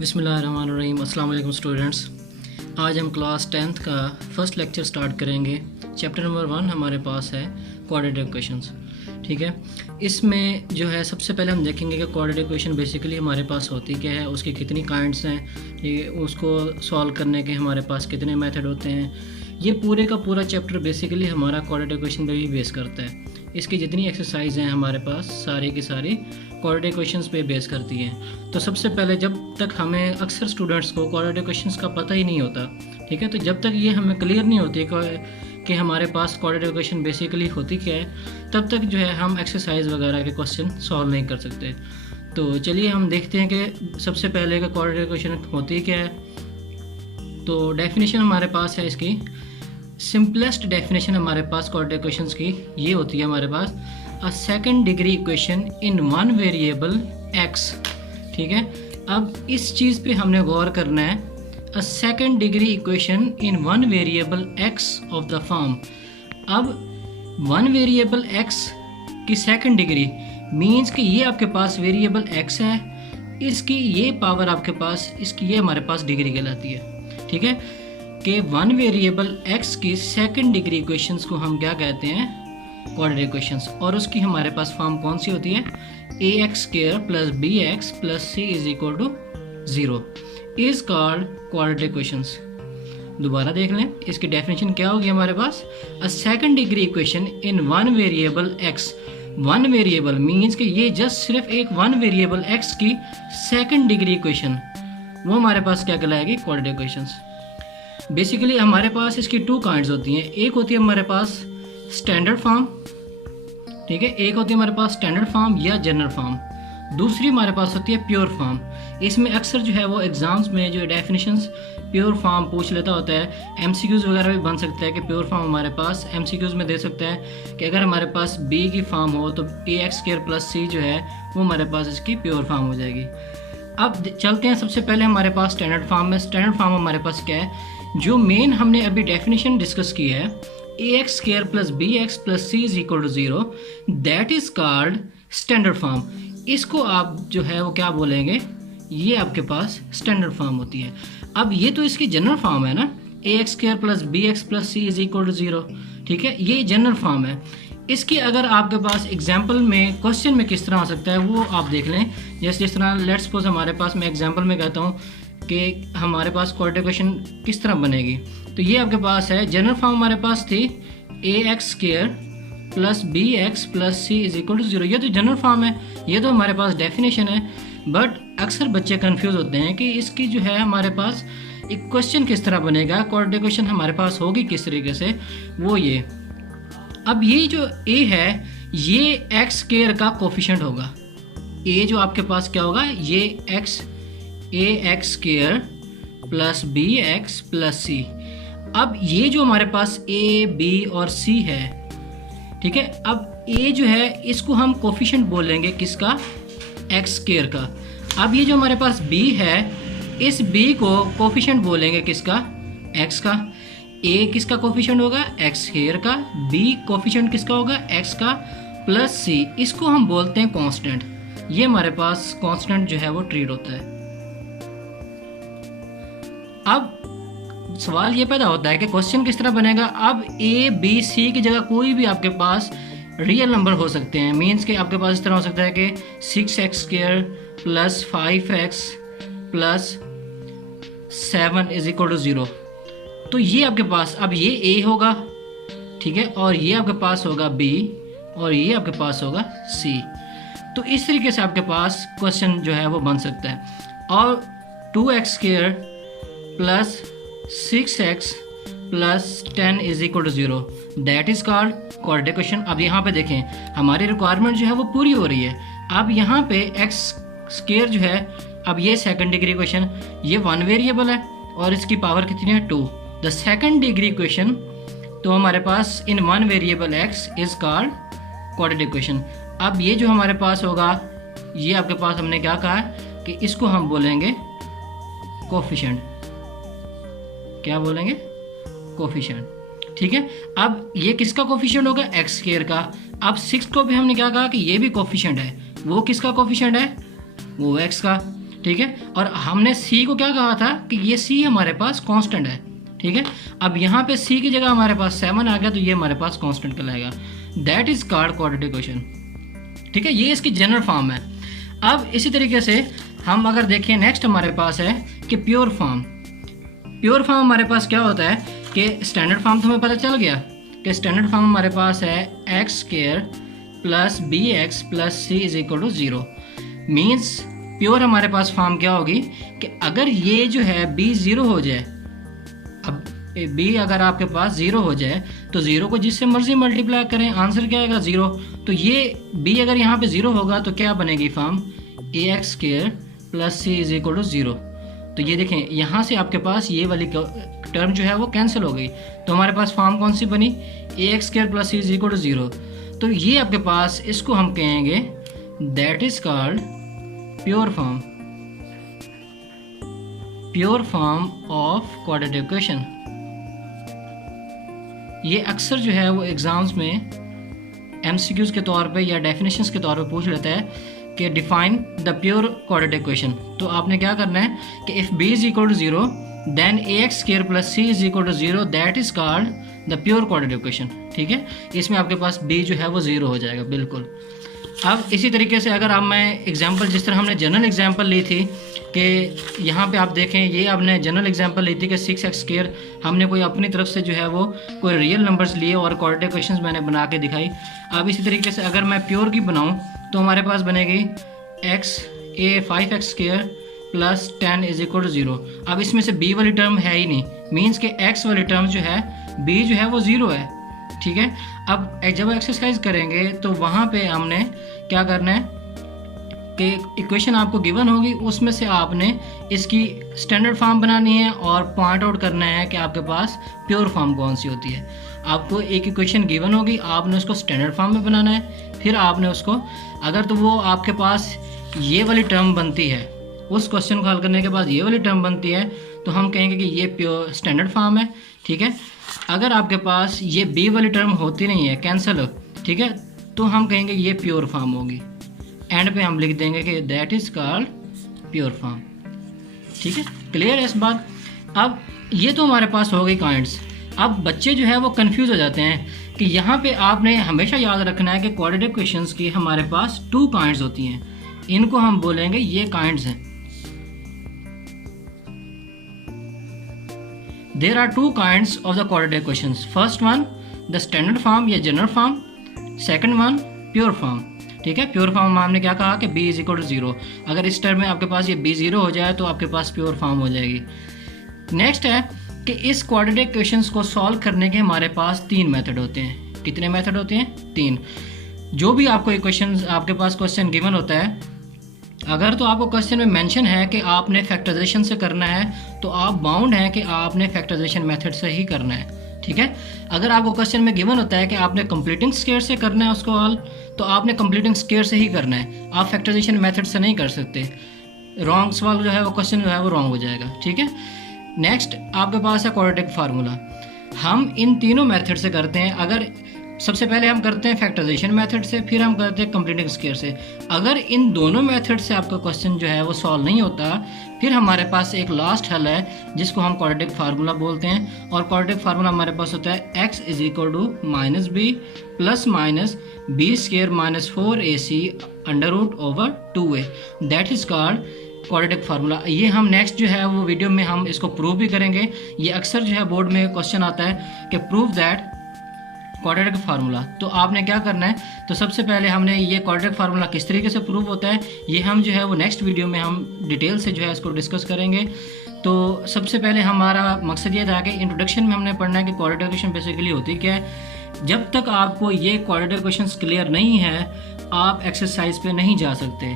बिस्मिल्लाहिर्रहमानिर्रहीम। अस्सलाम वालेकुम स्टूडेंट्स। आज हम क्लास 10th का फर्स्ट लेक्चर स्टार्ट करेंगे। चैप्टर नंबर 1 हमारे पास है क्वाड्रेटिक इक्वेशंस। ठीक है, इसमें जो है सबसे पहले हम देखेंगे कि क्वाड्रेटिक इक्वेशन बेसिकली हमारे पास होती क्या है, उसकी कितनी काइंड्स हैं, ये उसको सॉल्व करने के हमारे पास कितने मेथड होते हैं। ये पूरे का पूरा चैप्टर बेसिकली हमारा क्वाड्रेटिक इक्वेशन पे भी बेस करता है। इसकी जितनी एक्सरसाइज हैं हमारे पास सारी की सारी क्वाड्रेटिक इक्वेशंस पे बेस करती हैं। तो सबसे पहले जब तक हमें अक्सर स्टूडेंट्स को क्वाड्रेटिक इक्वेशंस का पता ही नहीं होता, ठीक है, तो जब तक ये हमें क्लियर नहीं होती कि हमारे पास क्वाड्रेटिक इक्वेशन बेसिकली होती क्या है, तब तक जो है हम एक्सरसाइज वगैरह के क्वेश्चन सॉल्व नहीं कर सकते। तो चलिए हम देखते हैं कि सबसे पहले का क्वाड्रेटिक इक्वेशन होती क्या है। तो डेफिनेशन हमारे पास है इसकी, सिंपलेस्ट डेफिनेशन हमारे पास क्वाड्रेटिक इक्वेशंस की ये होती है हमारे पास, a second degree equation in one variable x। ठीक है, अब इस चीज़ पे हमने गौर करना है, अ second degree equation in one variable x of the form. अब वन वेरिएबल x की सेकंड डिग्री मीन्स कि ये आपके पास वेरिएबल x है, इसकी ये पावर आपके पास, इसकी ये हमारे पास डिग्री कहलाती है। ठीक है, कि वन वेरिएबल x की सेकंड डिग्री इक्वेशंस को हम क्या कहते हैं, क्वाड्रेटिक इक्वेशंस। और उसकी हमारे पास फॉर्म कौन सी होती है, ax² plus bx plus c is equal to 0 is called quadratic equations. दोबारा देख लें, इसकी डेफिनेशन क्या होगी हमारे पास, a second degree equation in one variable x। One variable means कि ये जस्ट सिर्फ एक वन वेरिएबल x की सेकंड डिग्री इक्वेशन, वो हमारे पास क्या कहलाएगी, क्वाड्रेटिक इक्वेशंस। बेसिकली हमारे पास इसकी टू काइंड्स होती हैं। एक होती है हमारे पास स्टैंडर्ड फॉर्म, ठीक है, एक होती है हमारे पास स्टैंडर्ड फॉर्म या जनरल फॉर्म, दूसरी हमारे पास होती है प्योर फॉर्म। इसमें अक्सर जो है वो एग्जाम्स में जो डेफिनेशंस प्योर फॉर्म पूछ लेता होता है, एमसीक्यूज वगैरह भी बन सकता है कि प्योर फॉर्म हमारे पास एमसीक्यूज में दे सकता है कि अगर हमारे पास b की फॉर्म हो तो ax² प्लस c जो है वो हमारे पास इसकी प्योर फॉर्म हो जाएगी। अब चलते हैं सबसे पहले हमारे पास स्टैंडर्ड फॉर्म में। स्टैंडर्ड फॉर्म हमारे पास क्या है, जो मेन हमने अभी डेफिनेशन डिस्कस की है, ax² plus bx plus c is equal to 0, that is called standard form. इसको आप जो है वो क्या बोलेंगे, ये आपके पास स्टैंडर्ड फॉर्म होती है। अब ये तो इसकी जनरल फॉर्म है ना, ax² plus bx plus c is equal to 0, ठीक है, ये जनरल फॉर्म है। इसकी अगर आपके पास एग्जाम्पल में क्वेश्चन में किस तरह आ सकता है वो आप देख लें। जैसे जिस तरह लेट्स सपोज हमारे पास, मैं एग्जाम्पल में कहता हूँ कि हमारे पास क्वाड्रेटिक इक्वेशन किस तरह बनेगी। तो ये आपके पास है, जनरल फॉर्म हमारे पास थी ax² plus bx plus c is equal to 0। ये तो जनरल फॉर्म है, ये तो हमारे पास डेफिनेशन है। बट अक्सर बच्चे कंफ्यूज होते हैं कि इसकी जो है हमारे पास एक क्वेश्चन किस तरह बनेगा, क्वाड्रेटिक इक्वेशन हमारे पास होगी किस तरीके से, वो ये। अब ये जो a है ये x² का कोफिशिएंट होगा। a जो आपके पास क्या होगा, ये ax² plus bx plus c। अब ये जो हमारे पास a, b और c है, ठीक है, अब a जो है इसको हम कोफिशिएंट बोलेंगे किसका, x² का। अब ये जो हमारे पास b है, इस b को कोफिशिएंट बोलेंगे किसका, x का। a किसका कोफिशिएंट होगा, x² का, b कोफिशिएंट किसका होगा, x का, प्लस c, इसको हम बोलते हैं कांस्टेंट। ये हमारे पास कांस्टेंट जो है वो ट्रीट होता है। अब सवाल ये पैदा होता है कि क्वेश्चन किस तरह बनेगा। अब a, b, c की जगह कोई भी आपके पास रियल नंबर हो सकते हैं। मीन्स कि आपके पास इस तरह हो सकता है कि 6x² plus 5x plus 7 is equal to 0। तो ये आपके पास, अब ये a होगा, ठीक है, और ये आपके पास होगा b और ये आपके पास होगा c। तो इस तरीके से आपके पास क्वेश्चन जो है वो बन सकता है। और 2x² plus 6x plus 10 is equal to 0, that is called quadratic equation. अब यहाँ पे देखें हमारी रिक्वायरमेंट जो है वो पूरी हो रही है। अब यहाँ पे x² जो है, अब ये सेकंड डिग्री इक्वेशन, ये वन वेरिएबल है और इसकी पावर कितनी है, 2। द सेकंड डिग्री इक्वेशन तो हमारे पास in one variable x is called quadratic equation. अब ये जो हमारे पास होगा, ये आपके पास हमने क्या कहा है कि इसको हम बोलेंगे कोफिशिएंट। क्या बोलेंगे, कोफिशिएंट। ठीक है, अब ये किसका कोफिशिएंट होगा, x² का। अब 6 को भी हमने क्या कहा कि ये भी कोफिशिएंट है, वो किसका कोफिशिएंट है, वो x का। ठीक है। और हमने सी को क्या कहा था कि ये सी हमारे पास कांस्टेंट है, ठीक है। अब यहाँ पे सी की जगह हमारे पास 7 आ गया तो ये हमारे पास कांस्टेंट कहलाएगा। That is called quadratic equation, ठीक है। ये इसकी जनरल फॉर्म है। अब इसी तरीके से हम अगर देखें नेक्स्ट हमारे पास है कि प्योर फॉर्म। प्योर फॉर्म हमारे पास क्या होता है कि स्टैंडर्ड फॉर्म तो हमें पता चल गया कि स्टैंडर्ड फॉर्म हमारे पास है x square plus b x plus c is equal to 0। Means pure हमारे पास फॉर्म क्या होगी कि अगर ये जो है b 0 हो जाए, अब b अगर आपके पास 0 हो जाए तो 0 को जिससे मर्जी मल्टीप्लाई करें, आंसर क्या आएगा 0। तो ये b अगर यहाँ पे 0 होगा तो क्या बनेगी form a x square plus c is equal to 0। तो ये देखें यहाँ से आपके पास ये वाली टर्म जो है वो कैंसिल हो गई, तो हमारे पास फॉर्म कौन सी बनी a x square plus c is equal to 0। तो ये आपके पास इसको हम कहेंगे that is called pure form, pure form of quadratic equation. ये अक्सर जो है वो एग्जाम्स में एमसीक्यूज के तौर पे या डेफिनेशंस के तौर पे पूछ लेता है कि define the pure quadratic equation. तो आपने क्या करना है कि if b is equal to 0 then a x square plus c is equal to 0 that is called the pure quadratic equation, ठीक है। इसमें आपके पास b जो है वो 0 हो जाएगा बिल्कुल। अब इसी तरीके से अगर आप मैं एग्जांपल जिस तरह हमने जनरल एग्जांपल ली थी कि यहाँ पे आप देखें, ये आपने जनरल एग्जांपल ली थी कि 6x स्क्वायर, हमने कोई अपनी तरफ से जो है वो कोई रियल नंबर्स लिए और क्वाड्रेटिक इक्वेशंस मैंने बना के दिखाई। अब इसी तरीके से अगर मैं प्योर की बनाऊँ तो हमारे पास बनेगी a 5x square plus 10 is equal to 0। अब इसमें से b वाली टर्म है ही नहीं, मीन्स कि x वाली टर्म जो है b जो है वो 0 है, ठीक है। अब जब एक्सरसाइज करेंगे तो वहाँ पे हमने क्या करना है कि इक्वेशन आपको गिवन होगी, उसमें से आपने इसकी स्टैंडर्ड फॉर्म बनानी है और पॉइंट आउट करना है कि आपके पास प्योर फॉर्म कौन सी होती है। आपको एक इक्वेशन गिवन होगी, आपने उसको स्टैंडर्ड फॉर्म में बनाना है, फिर आपने उसको अगर तो वो आपके पास ये वाली टर्म बनती है, उस क्वेश्चन को हल करने के बाद ये वाली टर्म बनती है तो हम कहेंगे कि ये प्योर स्टैंडर्ड फॉर्म है, ठीक है। अगर आपके पास ये b वाली टर्म होती नहीं है, कैंसिल, ठीक है, तो हम कहेंगे ये प्योर फॉर्म होगी। एंड पे हम लिख देंगे कि that is called pure form, ठीक है। क्लियर है इस बात। अब ये तो हमारे पास हो गई काइंड्स। अब बच्चे जो है वो कंफ्यूज हो जाते हैं कि यहाँ पे आपने हमेशा याद रखना है कि क्वाड्रेटिक इक्वेशंस की हमारे पास 2 काइंड्स होती हैं, इनको हम बोलेंगे ये काइंड्स हैं। There are 2 kinds of the quadratic equations. First one, the standard form या general form. Second one, pure form. ठीक है, प्योर फॉर्म में हमने क्या कहा कि b इज इक्वल टू 0। अगर इस टर्म में आपके पास ये b 0 हो जाए तो आपके पास प्योर फॉर्म हो जाएगी। नेक्स्ट है कि इस क्वाड्रेटिक इक्वेशंस को सॉल्व करने के हमारे पास 3 मेथड होते हैं। कितने मेथड होते हैं? 3। जो भी आपको इक्वेशन आपके पास क्वेश्चन गिवन होता है, अगर तो आपको क्वेश्चन में मेंशन है कि आपने फैक्टराइजेशन से करना है तो आप बाउंड हैं कि आपने फैक्टराइजेशन मेथड से ही करना है, ठीक है। अगर आपको क्वेश्चन में गिवन होता है कि आपने कंप्लीटिंग स्क्वायर से करना है उसको हल, तो आपने कंप्लीटिंग स्क्वायर से ही करना है, आप फैक्टराइजेशन मेथड से नहीं कर सकते। रॉन्ग सवाल जो है वो क्वेश्चन जो है वो रॉन्ग हो जाएगा, ठीक है। नेक्स्ट आपके पास है क्वाड्रेटिक फार्मूला। हम इन तीनों मेथड से करते हैं। अगर सबसे पहले हम करते हैं फैक्टराइजेशन मेथड से, फिर हम करते हैं कंप्लीटिंग स्क्वायर से। अगर इन दोनों मेथड से आपका क्वेश्चन जो है वो सॉल्व नहीं होता, फिर हमारे पास एक लास्ट हल है जिसको हम क्वाड्रेटिक फार्मूला बोलते हैं। और क्वाड्रेटिक फार्मूला हमारे पास होता है x is equal to minus b plus minus b square minus 4ac under root over 2a। That is called quadratic formula. ये हम नेक्स्ट जो है वो वीडियो में हम इसको प्रूव भी करेंगे। ये अक्सर जो है बोर्ड में क्वेश्चन आता है कि प्रूव दैट क्वाड्रेटिक फार्मूला। तो आपने क्या करना है, तो सबसे पहले हमने ये क्वाड्रेटिक फार्मूला किस तरीके से प्रूव होता है ये हम जो है वो नेक्स्ट वीडियो में हम डिटेल से जो है इसको डिस्कस करेंगे। तो सबसे पहले हमारा मकसद ये था कि इंट्रोडक्शन में हमने पढ़ना है कि क्वाड्रेटिक इक्वेशन बेसिकली होती क्या है। जब तक आपको ये क्वाड्रेटिक इक्वेशंस क्लियर नहीं है, आप एक्सरसाइज पे नहीं जा सकते।